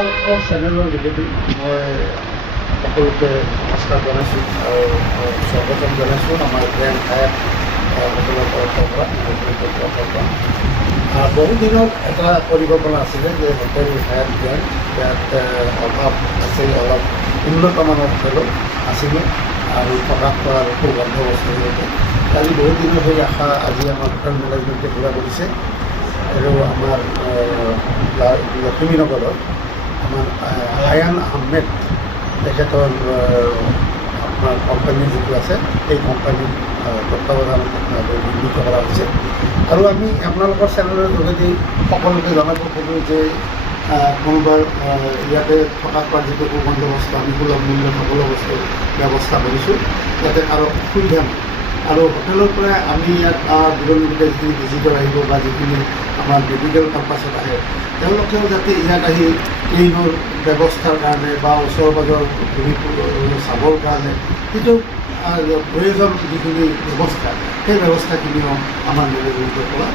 চেনেলৰ যোগেদি মই সকলোকে নমস্কাৰ জনাইছোঁ আৰু স্বাগতম জনাইছোঁ আমাৰ গ্ৰেণ্ড হায়াত হোটেলৰ তৰফৰ পৰা বহু দিনত এটা পৰিকল্পনা আছিলে যে হোটেল হায়াত গ্ৰেণ্ড ইয়াত অভাৱ আছে, অলপ উন্নতমানৰ হোটেলো আছিলে আৰু থকা খোৱাৰ সুবন্দোবস্ত জৰিয়তে কালি বহুত দিনৰ সেই আশা আজি আমাৰ হোটেল মেনেজমেণ্টে পূৰা কৰিছে। আৰু আমাৰ লক্ষ্মীনগৰৰ আমাৰ আয়ান আহমেদ তেখেতৰ আপোনাৰ কোম্পানী যিটো আছে সেই কোম্পানীৰ তত্ত্বাৱধানত নিৰ্মিত কৰা হৈছে। আৰু আমি আপোনালোকৰ চেনেলৰ যোগেদি সকলোকে জনাব খোজোঁ যে কোনোবাৰ ইয়াতে থকা খোৱাৰ যিটো সুবন্দোবস্ত আমি সুলভ মূল্যত সকলো বস্তুৰ ব্যৱস্থা কৰিছোঁ, যাতে কাৰো অসুবিধা নহয়। আৰু হোটেলৰ পৰা আমি ইয়াত দূৰণিতে যিখিনি ভিজিটৰ আহিব বা যিখিনি আমাৰ মেডিকেল কেম্পাছত আহে তেওঁলোকেও যাতে ইয়াত আহি ট্ৰেইনৰ ব্যৱস্থাৰ কাৰণে বা ওচৰ পাজৰ ঘূৰি চাবৰ কাৰণে যিটো প্ৰয়োজন যিখিনি ব্যৱস্থা সেই ব্যৱস্থাখিনিও আমাৰ মেনেজমেণ্টৰ পৰা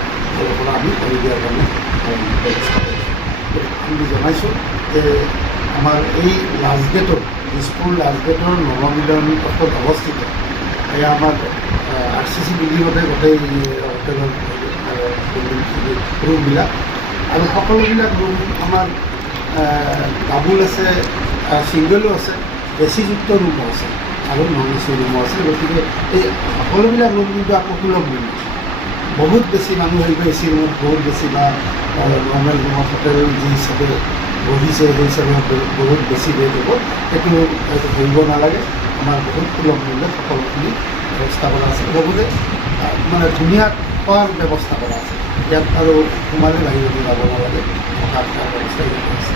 আমি কৰি দিয়াৰ কাৰণে ব্যৱস্থা কৰিছোঁ। আমি জনাইছোঁ যে আমাৰ এই লাষ্টগেটৰ দিছপুৰ লাষ্টগেটৰ নৱমিলন পথত অৱস্থিত এয়া আমাৰ RCC বিল্ডিঙতে গোটেই হোটেলৰ ৰুমবিলাক আৰু সকলোবিলাক ৰুম আমাৰ ডাবুল আছে, ছিংগলো আছে, এচিযুক্ত ৰুমো আছে আৰু নন এচি ৰুমো আছে। গতিকে এই সকলোবিলাক ৰুম কিন্তু আকৌ সুলভ মূল্য, বহুত বেছি মানুহ আহিব এচি ৰুমত বহুত বেছি বা নৰ্মেল ৰুমত হোটেল যি হিচাপে বহিছে সেই হিচাপে বহুত বেছি ৰেট হ'ব, সেইটো ধৰিব নালাগে। আমাৰ বহুত সুলভ মূল্যত সকলোখিনি ব্যৱস্থা কৰা আছে, লগতে মানে ধুনীয়া খোৱাৰ ব্যৱস্থা কৰা আছে। ইয়াত আৰু সোমালে বাহিৰলৈ যাব নালাগে, থকা খোৱাৰ ব্যৱস্থা ইয়াত আছে।